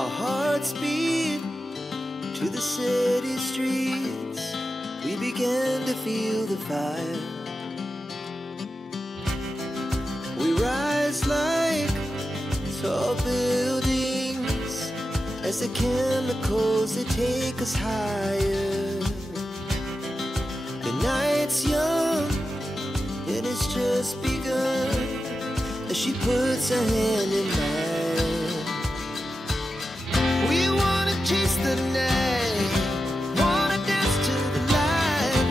Our hearts beat to the city streets. We began to feel the fire. We rise like tall buildings as the chemicals they take us higher. The night's young and it's just begun as she puts her hand in mine. We wanna chase the night, wanna dance to the light,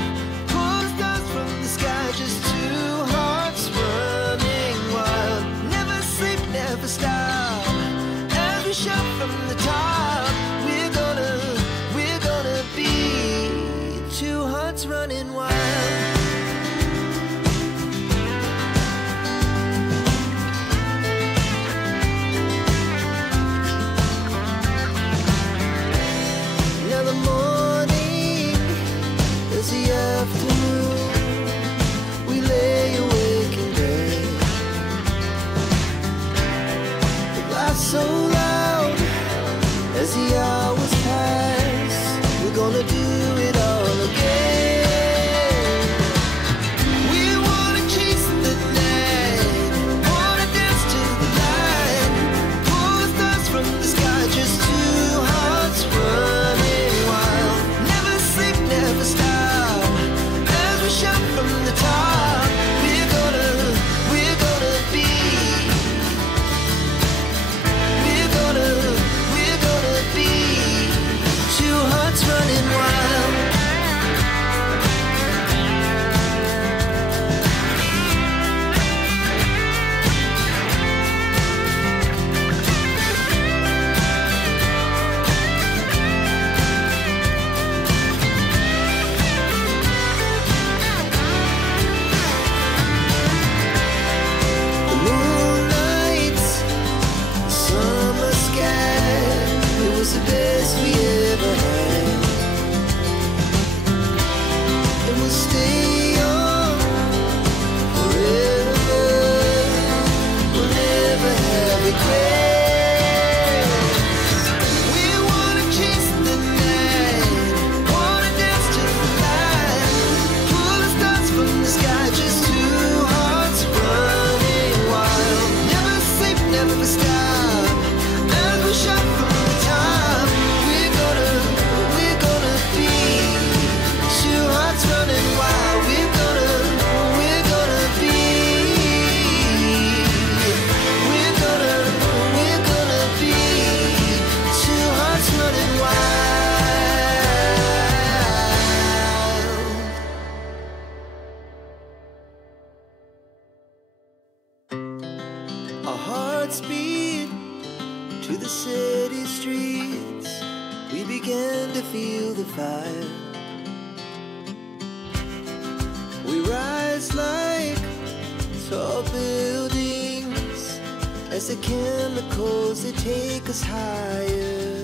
pull the stars from the sky, just two hearts running wild. Never sleep, never stop, as we shout from the top. We're gonna be two hearts running wild. Now the morning is the afternoon. We lay awake in bed. The laughs so loud as the hours pass. We're gonna do it all again. We wanna chase the night, wanna dance to the light, pull the stars from the sky, just two hearts running wild. Never sleep, never stop, as we shout from the top. We're gonna be, we're gonna be two hearts running wild. The moonlight, the summer sky, it was the best we ever had. And we'll stay young forever. We'll never have regrets. We wanna chase the night, wanna dance to the light, pull the stars from the sky, just two hearts running wild. Never sleep, never stop, as we shout from the top. We're gonna be two hearts running wild. We're gonna be, we're gonna be two hearts running wild. Our hearts beat to the city streets. We began to feel the fire. We rise like tall buildings as the chemicals they take us higher.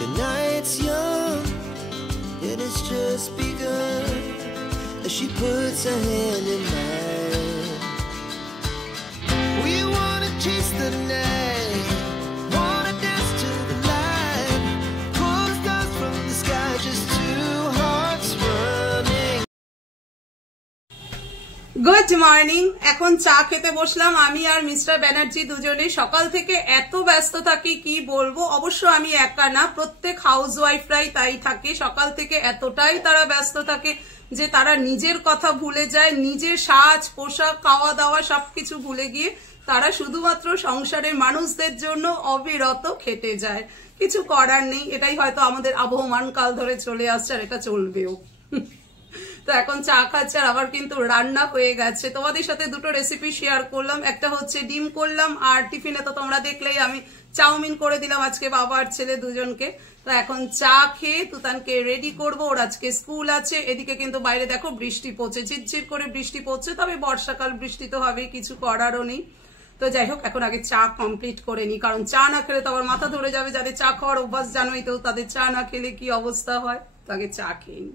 The night's young and it's just begun as she puts her hand in mine. We wanna chase the night, wanna dance to the light, pull the stars from the sky, just two hearts running. Good morning. এখন চা খেতে বসলাম আমি আর mister Banerjee দুজনে। সকাল থেকে এত ব্যস্ত থাকি কি বলবো। অবশ্য আমি একা না, প্রত্যেক হাউস ওয়াইফরাই তাই থাকে। সকাল থেকে এতটাই তারা ব্যস্ত থাকে যে তারা নিজের কথা ভুলে যায়, নিজের সাজ পোশাক খাওয়া দাওয়া সবকিছু ভুলে গিয়ে তারা শুধুমাত্র সংসারের মানুষদের জন্য অবিরত খেটে যায়। কিছু করার নেই, এটাই হয়তো আমাদের আবহমান কাল ধরে চলে আসছে আর এটা চলবেও। তো এখন চা খাচ্ছে আর আবার কিন্তু রান্না হয়ে গেছে। তোমাদের সাথে দুটো রেসিপি শেয়ার করলাম। একটা হচ্ছে ডিম করলাম আর টিফিনে তো তোমরা দেখলেই আমি চাউমিন করে দিলাম আজকে বাবা আর ছেলে দুজনকে। তো এখন চা খেয়ে তুতানকে রেডি করবো, ওর আজকে স্কুল আছে। এদিকে কিন্তু বাইরে দেখো বৃষ্টি পড়ছে, ঝিরঝির করে বৃষ্টি পড়ছে। তবে বর্ষাকাল, বৃষ্টি তো হবে, কিছু করারও নেই। তো যাই হোক এখন আগে চা কমপ্লিট করে নি, কারণ চা না খেলে তো আবার মাথা ধরে যাবে। যাদের চা খাওয়ার অভ্যাস জানোই তো, তাদের চা না খেলে কি অবস্থা হয়। তো আগে চা খেয়ে নি।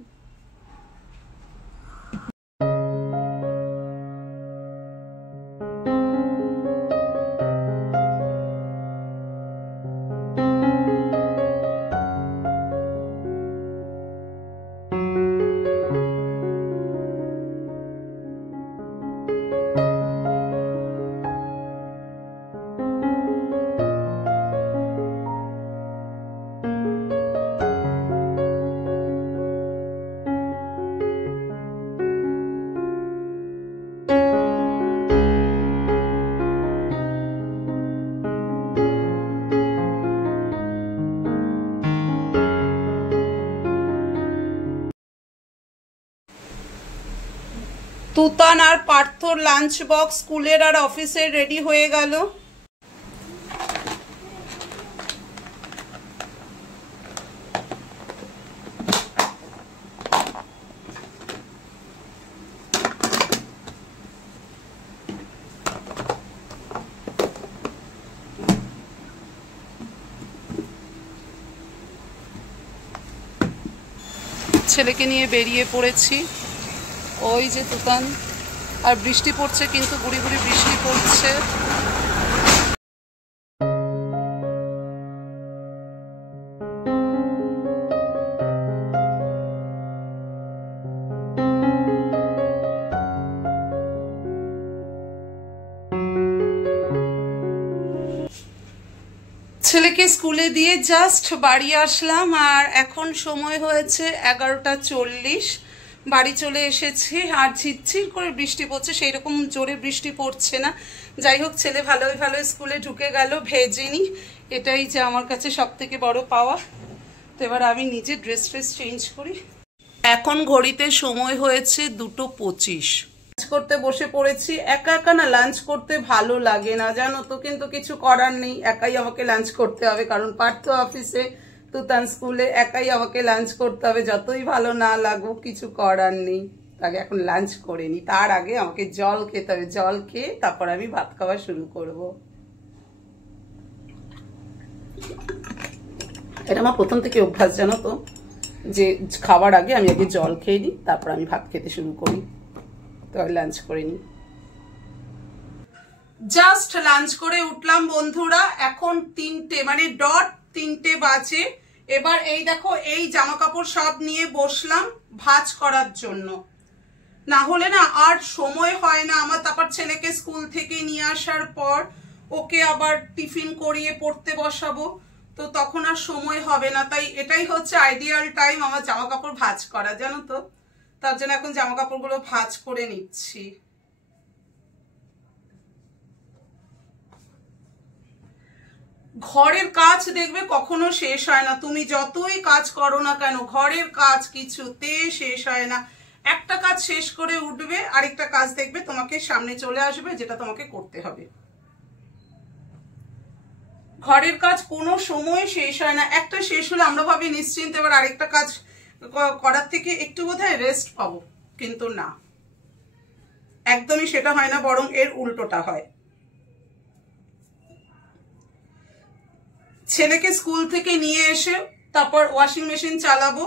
তুতান আর পার্থর লাঞ্চ বক্স স্কুলের আর অফিসের রেডি হয়ে গেল। ছেলেকে নিয়ে বেরিয়ে পড়েছি। ওই যে তুতান, আর বৃষ্টি পড়ছে, কিন্তু গুড়ি গুড়ি বৃষ্টি পড়ছে। ছেলেকে স্কুলে দিয়ে জাস্ট বাড়ি আসলাম, আর এখন সময় হয়েছে 11:40। বাড়ি চলে এসেছি, আর ঝিরঝির করে বৃষ্টি পড়ছে, সেই রকম জোরে বৃষ্টি পড়ছে না। যাই হোক, ছেলে ভালোই ভালো স্কুলে ঢুকে গেল, ভেজেনি, এটাই যে আমার কাছে সব থেকে বড় পাওয়া। তো এবার আমি নিজে ড্রেস চেঞ্জ করি। এখন ঘড়িতে সময় হয়েছে 2:25। লাঞ্চ করতে বসে পড়েছি। একা একা না লাঞ্চ করতে ভালো লাগে না, জানো তো, কিন্তু কিছু করার নেই, একাই আমাকে লাঞ্চ করতে হবে, কারণ পার্থ অফিসে, তুতান স্কুলে, একাই আমাকে লাঞ্চ করতে হবে, যতই ভালো না লাগুক, কিছু করার নেই। আগে এখন লাঞ্চ করে নি, তার আগে আমাকে জল খেতে হবে, জল খেয়ে তারপর আমি ভাত খাওয়া শুরু করব। এটা আমার প্রথম থেকে অভ্যাস, জানো তো, যে খাওয়ার আগে আমি আগে জল খেয়ে নিই, তারপর আমি ভাত খেতে শুরু করি। তো লাঞ্চ করে নি, জাস্ট লাঞ্চ করে উঠলাম বন্ধুরা। এখন 3টে, মানে ডট 3টে বাজে। এবার এই দেখো, এই জামা কাপড় সব নিয়ে বসলাম ভাঁজ করার জন্য, না হলে না আর সময় হয় না আমার। তারপর ছেলেকে স্কুল থেকে নিয়ে আসার পর ওকে আবার টিফিন করিয়ে পড়তে বসাবো, তো তখন আর সময় হবে না। তাই এটাই হচ্ছে আইডিয়াল টাইম আমার জামা কাপড় ভাঁজ করা, জানো তো। তার জন্য এখন জামা কাপড়গুলো ভাঁজ করে নিচ্ছি। ঘরের কাজ দেখবে কখনো শেষ হয় না, তুমি যতই কাজ করো না কেন, ঘরের কাজ কিছুতে শেষ হয় না। একটা কাজ শেষ করে উঠবে, আরেকটা কাজ দেখবে তোমাকে সামনে চলে আসবে, যেটা তোমাকে করতে হবে। ঘরের কাজ কোনো সময় শেষ হয় না, একটা শেষ হলে আমরা ভাবি নিশ্চিন্তে এবার আরেকটা কাজ করার থেকে একটু বোধহয় রেস্ট পাবো, কিন্তু না, একদমই সেটা হয় না, বরং এর উল্টোটা হয়। ছেলেকে স্কুল থেকে নিয়ে এসে তারপর ওয়াশিং মেশিন চালাবো,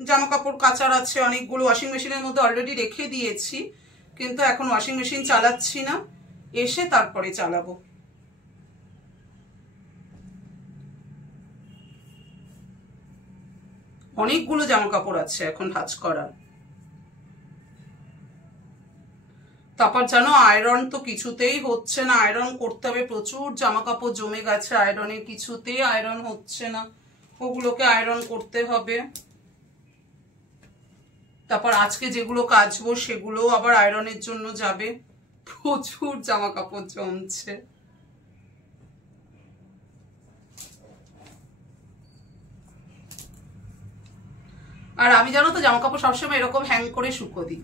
জামা কাপড় কাচার আছে অনেকগুলো, ওয়াশিং মেশিনের মধ্যে অলরেডি রেখে দিয়েছি, কিন্তু এখন ওয়াশিং মেশিন চালাচ্ছি না, এসে তারপরে চালাবো। অনেকগুলো জামা কাপড় আছে এখন ভাঁজ করার। তারপর জানো, আয়রন তো কিছুতেই হচ্ছে না, আয়রন করতে হবে, প্রচুর জামা কাপড় জমে গেছে আয়রনে, কিছুতেই আয়রন হচ্ছে না, ওগুলোকে আয়রন করতে হবে। তারপর আজকে যেগুলো কাচবো সেগুলো আবার আয়রনের জন্য যাবে, প্রচুর জামা কাপড় জমছে। আর আমি জানো তো জামা কাপড় সবসময় এরকম হ্যাং করে শুকো দিই।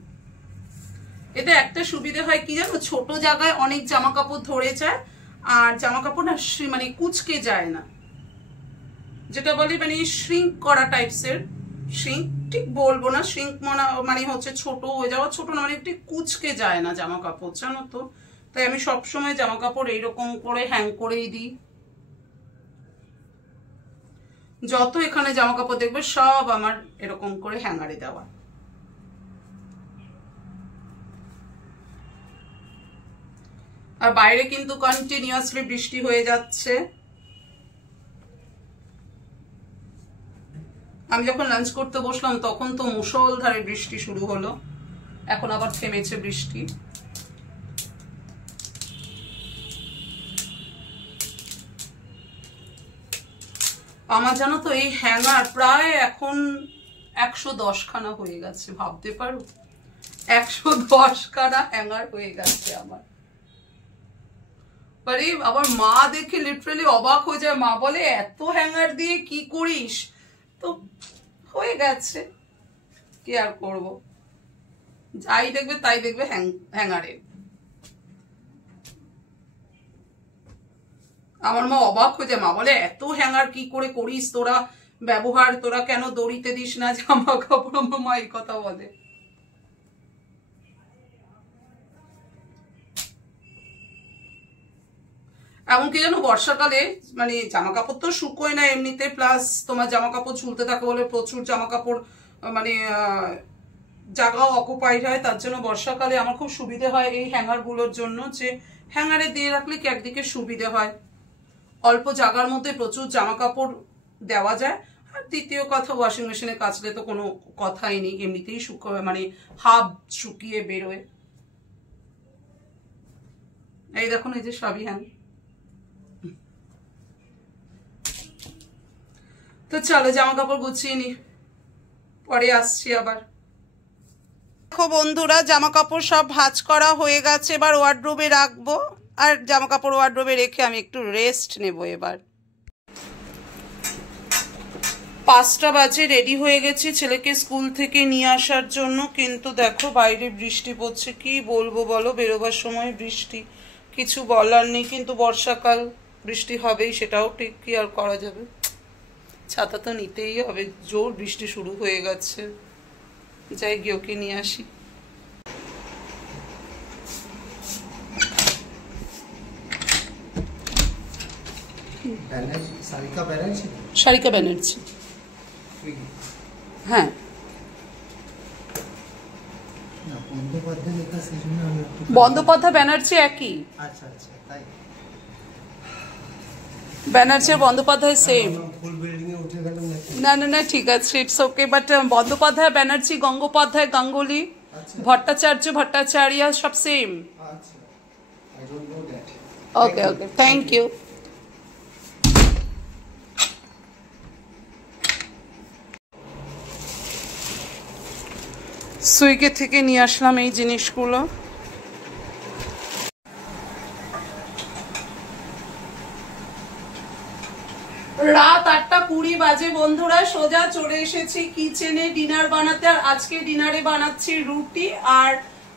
এতে একটা সুবিধে হয় কি জানো, ছোট জায়গায় অনেক জামা কাপড় ধরে যায়, আর জামা কাপড় না মানে কুচকে যায় না, যেটা বলি মানে শ্রিঙ্ক করা টাইপসের, শ্রিঙ্ক ঠিক বলবো না, শ্রিঙ্ক মানে হচ্ছে ছোট হয়ে যাওয়া, ছোট না মানে একটু কুচকে যায় না জামা কাপড়, জানো তো। তাই আমি সবসময় জামা কাপড় এইরকম করে হ্যাং করেই দিই। যত এখানে জামা কাপড় দেখবে সব আমার এরকম করে হ্যাঙ্গারে দেওয়া। আর বাইরে কিন্তু কন্টিনিউয়াসলি বৃষ্টি হয়ে যাচ্ছে। আমি যখন লাঞ্চ করতে বসলাম তখন তো মুষলধারে বৃষ্টি শুরু হলো, এখন আবার থেমেছে বৃষ্টি। আমার জানো তো এই হ্যাঙ্গার প্রায় এখন 110 খানা হয়ে গেছে, ভাবতে পারো 110 খানা হ্যাঙ্গার হয়ে গেছে আমার। আরে আবার মা দেখে লিটারালি অবাক হয়ে যায়, মা বলে এত হ্যাঙ্গার দিয়ে কি করিস, তো হয়ে গেছে, কি আর করবো। যাই দেখবে তাই দেখবে হ্যাঙ্গারে। আমার মা অবাক হয়ে যায়, মা বলে এত হ্যাঙ্গার কি করে করিস তোরা ব্যবহার, তোরা কেন দড়িতে দিস না জামা কাপড়? আমার মা এই কথা বলে। এমনকি যেন বর্ষাকালে মানে জামা কাপড় তো শুকোয় না এমনিতে, প্লাস তোমার জামা কাপড় ঝুলতে থাকে বলে প্রচুর জামা কাপড় মানে জায়গাও অকুপাইড হয়। তার জন্য বর্ষাকালে আমার খুব সুবিধে হয় এই হ্যাঙ্গার গুলোর জন্য, যে হ্যাঙ্গারে দিয়ে রাখলে কি একদিকে সুবিধে হয়, অল্প জায়গার মধ্যে প্রচুর জামা কাপড় দেওয়া যায়। আর দ্বিতীয় কথা, ওয়াশিং মেশিনে কাচলে তো কোনো কথাই নেই, এমনিতেই শুকোয় মানে হাফ শুকিয়ে বেরোয়। এই দেখুন, এই যে সবই হ্যাং। তো চলো জামা কাপড় গুছিয়ে নি, পরে আসছি আবার। দেখো বন্ধুরা, জামা কাপড় সব ভাঁজ করা হয়ে গেছে, এবার ওয়ার্ডরোবে রাখবো। আর জামা কাপড় ওয়ার্ডরোবে রেখে আমি একটু রেস্ট নেব। এবার 5টা বাজে, রেডি হয়ে গেছি ছেলেকে স্কুল থেকে নিয়ে আসার জন্য। কিন্তু দেখো বাইরে বৃষ্টি পড়ছে, কি বলবো বলো, বেরোবার সময় বৃষ্টি, কিছু বলার নেই। কিন্তু বর্ষাকাল, বৃষ্টি হবেই, সেটাও ঠিক, কি আর করা যাবে, ছাতা তো নিতেই হবে। জোর বৃষ্টি শুরু হয়ে গেছে, যাই গিয়ে ওকে নিয়ে আসি। সারিকা ব্যানার্জি, হ্যাঁ। বন্দ্যোপাধ্যায় ব্যানার্জি একই, ব্যানার্জি আর বন্দ্যোপাধ্যায় সেম। না না না, ঠিক আছে, it's okay. But Bandyopadhyay Banerjee, Gangopadhyay Ganguly, Bhattacharya Bhattacharya সব same. Okay okay, thank you. Swiggy থেকে নিয়ে আসলাম এই জিনিসগুলো। রাত 8:20 বাজে বন্ধুরা, সোজা চলে এসেছি কিচেনে ডিনার বানাতে। আর আজকে ডিনারে বানাচ্ছি রুটি, আর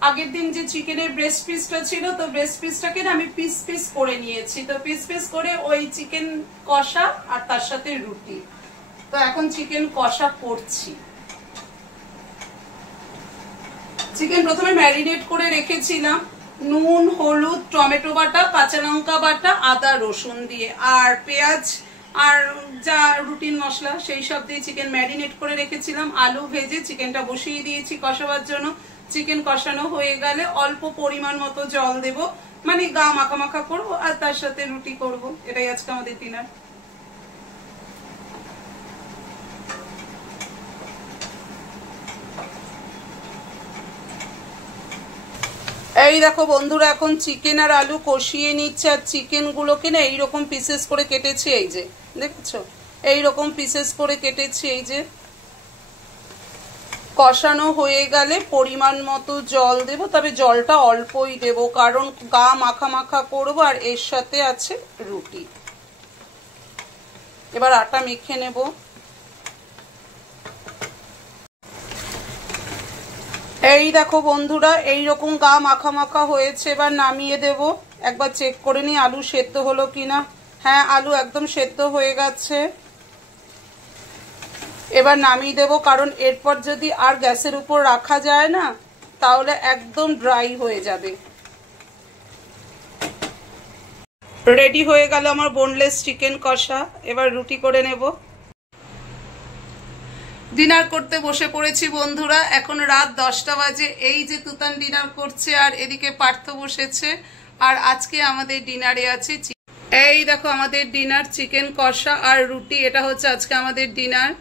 আগের দিন যে চিকেনের ব্রেস্ট পিসটা ছিল, তো ব্রেস্ট পিসটাকে আমি পিস পিস করে নিয়েছি। তো পিস পিস করে ওই চিকেন কষা আর তার সাথে রুটি। তো এখন চিকেন কষা করছি। চিকেন প্রথমে ম্যারিনেট করে রেখেছিলাম নুন, হলুদ, টমেটো বাটা, কাঁচা লঙ্কা বাটা, আদা রসুন দিয়ে, আর পেঁয়াজ আর যা রুটিন মশলা সেই সব দিয়ে চিকেন ম্যারিনেট করে রেখেছিলাম। আলু ভেজে চিকেনটা বসিয়ে দিয়েছি কষাবার জন্য। চিকেন কষানো হয়ে গেলে অল্প পরিমাণ মতো জল দেব, মানে গা মাখা মাখা করবো, আর তার সাথে রুটি করব। এটাই আজকে আমাদের ডিনার। এই দেখো বন্ধুরা, এখন চিকেন আর আলু কষিয়ে নিচ্ছে। আর চিকেন গুলোকে না এইরকম পিসেস করে কেটেছি, এই যে দেখছো, এইরকম পিসেস করে কেটেছি। এই যে কষানো হয়ে গেলে পরিমাণ মতো জল দেব, তবে জলটা অল্পই দেব, কারণ গা মাখা মাখা করবো, আর এর সাথে আছে রুটি। এবার আটা মেখে নেব। এই দেখো বন্ধুরা, এইরকম গা মাখা মাখা হয়েছে। এবার নামিয়ে দেব। একবার চেক করে নিই আলু সেদ্ধ হলো কিনা। হ্যাঁ, আলু একদম সেদ্ধ হয়ে গেছে। এবার নামিয়ে দেব, কারণ এরপর যদি আর গ্যাসের উপর রাখা যায় না, তাহলে একদম ড্রাই হয়ে যাবে। রেডি হয়ে গেল আমার বোনলেস চিকেন কষা। এবার রুটি করে নেব। ডিনার করতে বসে পড়েছি বন্ধুরা। এখন রাত 10টা বাজে। এই যে তুতান ডিনার করছে, আর এদিকে পার্থ বসেছে। আর আজকে আমাদের ডিনারে আছে, এই দেখো আমাদের ডিনার, চিকেন কষা আর রুটি। এটা হচ্ছে আজকে আমাদের ডিনার।